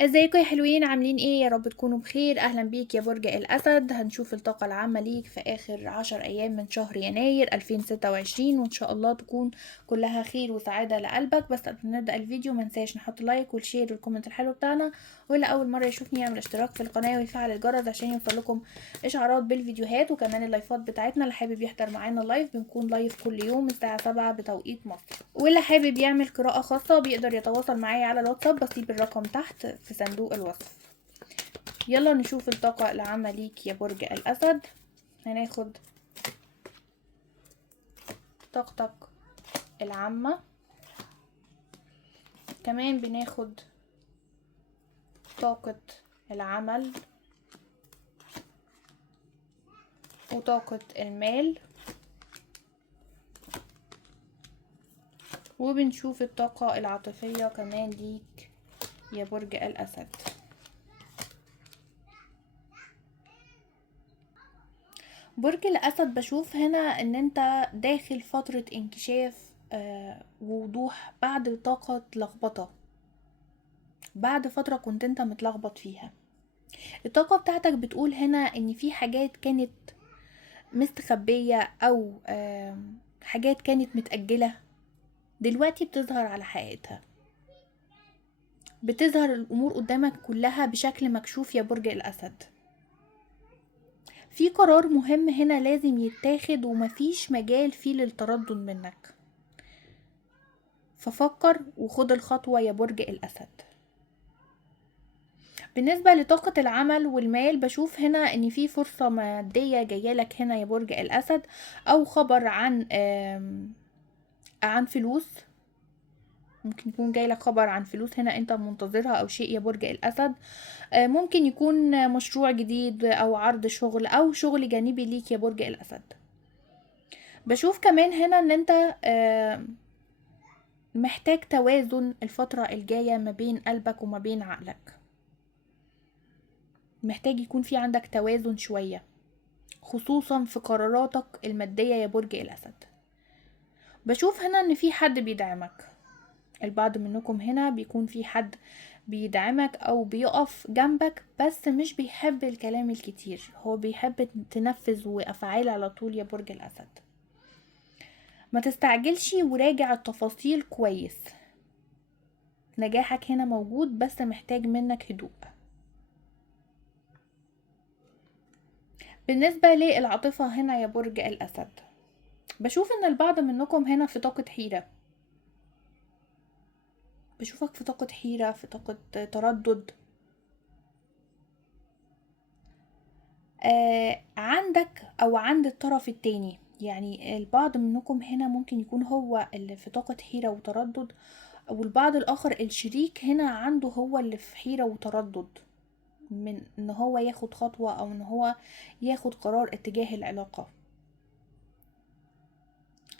ازيكم يا حلوين؟ عاملين ايه؟ يا رب تكونوا بخير. اهلا بيك يا برج الاسد. هنشوف الطاقة العامة ليك في اخر 10 ايام من شهر يناير 2026، وان شاء الله تكون كلها خير وسعادة لقلبك. بس قبل ما نبدأ الفيديو منساش نحط لايك والشير والكومنت الحلو بتاعنا، واللي اول مرة يشوفني يعمل اشتراك في القناة ويفعل الجرس عشان يوصلكم اشعارات بالفيديوهات، وكمان اللايفات بتاعتنا. اللي حابب يحضر معانا لايف، بنكون لايف كل يوم الساعة 7 بتوقيت مصر، واللي حابب يعمل قراءة خاصة بيقدر يتواصل معايا على الواتساب، بسيب الرقم تحت في صندوق الوصف. يلا نشوف الطاقة العامة ليك يا برج الأسد. هناخد طاقتك العامة، كمان بناخد طاقة العمل وطاقة المال، وبنشوف الطاقة العاطفية كمان ليك يا برج الأسد. برج الأسد، بشوف هنا ان انت داخل فترة انكشاف ووضوح بعد طاقة لخبطة، بعد فترة كنت انت متلخبط فيها. الطاقة بتاعتك بتقول هنا ان في حاجات كانت مستخبية او حاجات كانت متأجلة دلوقتي بتظهر على حقيقتها، بتظهر الامور قدامك كلها بشكل مكشوف يا برج الأسد. في قرار مهم هنا لازم يتاخد ومفيش مجال فيه للتردد منك، ففكر وخد الخطوة يا برج الأسد. بالنسبة لطاقة العمل والمال، بشوف هنا ان في فرصة مادية جايلك هنا يا برج الأسد، او خبر عن فلوس. ممكن يكون جايلك خبر عن فلوس هنا انت منتظرها او شيء يا برج الأسد. ممكن يكون مشروع جديد او عرض شغل او شغل جانبي ليك يا برج الأسد. بشوف كمان هنا ان انت محتاج توازن الفترة الجاية ما بين قلبك وما بين عقلك. محتاج يكون في عندك توازن شوية، خصوصا في قراراتك المادية يا برج الأسد. بشوف هنا ان في حد بيدعمك، البعض منكم هنا بيكون في حد بيدعمك او بيقف جنبك، بس مش بيحب الكلام الكتير، هو بيحب تنفذ وافعال على طول يا برج الأسد. ما تستعجلش وراجع التفاصيل كويس. نجاحك هنا موجود بس محتاج منك هدوء. بالنسبة للعاطفة هنا يا برج الأسد، بشوف ان البعض منكم هنا في طاقة حيرة. بشوفك في طاقة حيرة، في طاقة تردد. عندك او عند الطرف التاني، يعني البعض منكم هنا ممكن يكون هو اللي في طاقة حيرة وتردد، او البعض الاخر الشريك هنا عنده هو اللي في حيرة وتردد من ان هو ياخد خطوة او ان هو ياخد قرار اتجاه العلاقة.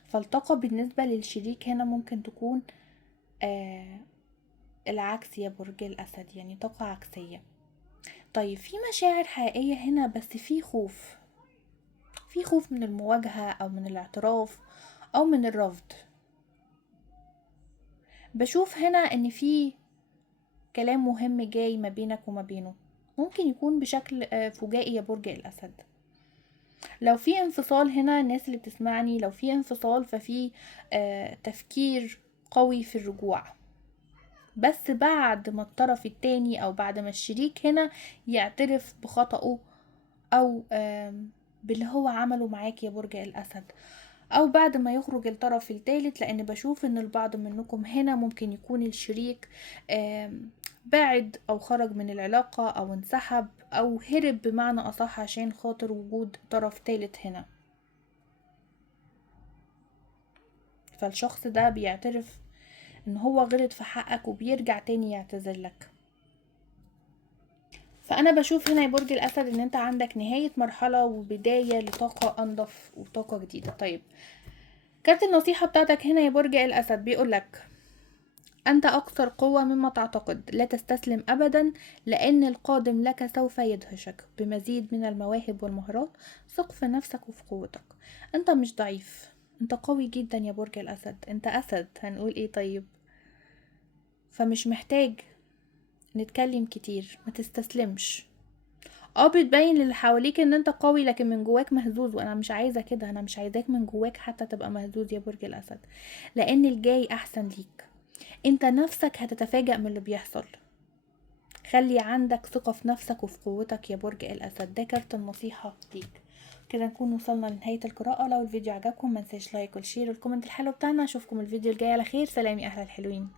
فالطاقة بالنسبة للشريك هنا ممكن تكون آه العكس يا برج الأسد، يعني طاقة عكسية. طيب في مشاعر حقيقية هنا، بس في خوف، في خوف من المواجهة أو من الاعتراف أو من الرفض. بشوف هنا إن في كلام مهم جاي ما بينك وما بينه، ممكن يكون بشكل فجائي يا برج الأسد. لو في انفصال هنا، الناس اللي بتسمعني، لو في انفصال ففي تفكير قوي في الرجوع، بس بعد ما الطرف التاني او بعد ما الشريك هنا يعترف بخطأه او باللي هو عمله معاك يا برج الاسد، او بعد ما يخرج الطرف الثالث. لان بشوف ان البعض منكم هنا ممكن يكون الشريك بعد او خرج من العلاقة او انسحب او هرب بمعنى اصح عشان خاطر وجود طرف ثالث هنا. فالشخص ده بيعترف ان هو غلط في حقك وبيرجع تاني يعتذر لك. فانا بشوف هنا يا برج الاسد ان انت عندك نهاية مرحلة وبداية لطاقة انضف وطاقة جديدة. طيب كارت النصيحة بتاعتك هنا يا برج الاسد بيقولك انت اكثر قوة مما تعتقد، لا تستسلم ابدا، لان القادم لك سوف يدهشك بمزيد من المواهب والمهارات. ثق في نفسك وفي قوتك، انت مش ضعيف، انت قوي جدا يا برج الاسد، انت اسد، هنقول ايه طيب. فمش محتاج نتكلم كتير، ما تستسلمش. بتبين للي حواليك ان انت قوي، لكن من جواك مهزوز، وانا مش عايزة كده. انا مش عايزاك من جواك حتى تبقى مهزوز يا برج الاسد، لان الجاي احسن ليك. انت نفسك هتتفاجأ من اللي بيحصل. خلي عندك ثقة في نفسك وفي قوتك يا برج الاسد. ده كارت النصيحة ليك. كده نكون وصلنا لنهاية القراءة. لو الفيديو عجبكم منساش لايك والشير والكومنت الحلو بتاعنا. اشوفكم الفيديو الجاي على خير. سلام يا اهل الحلوين.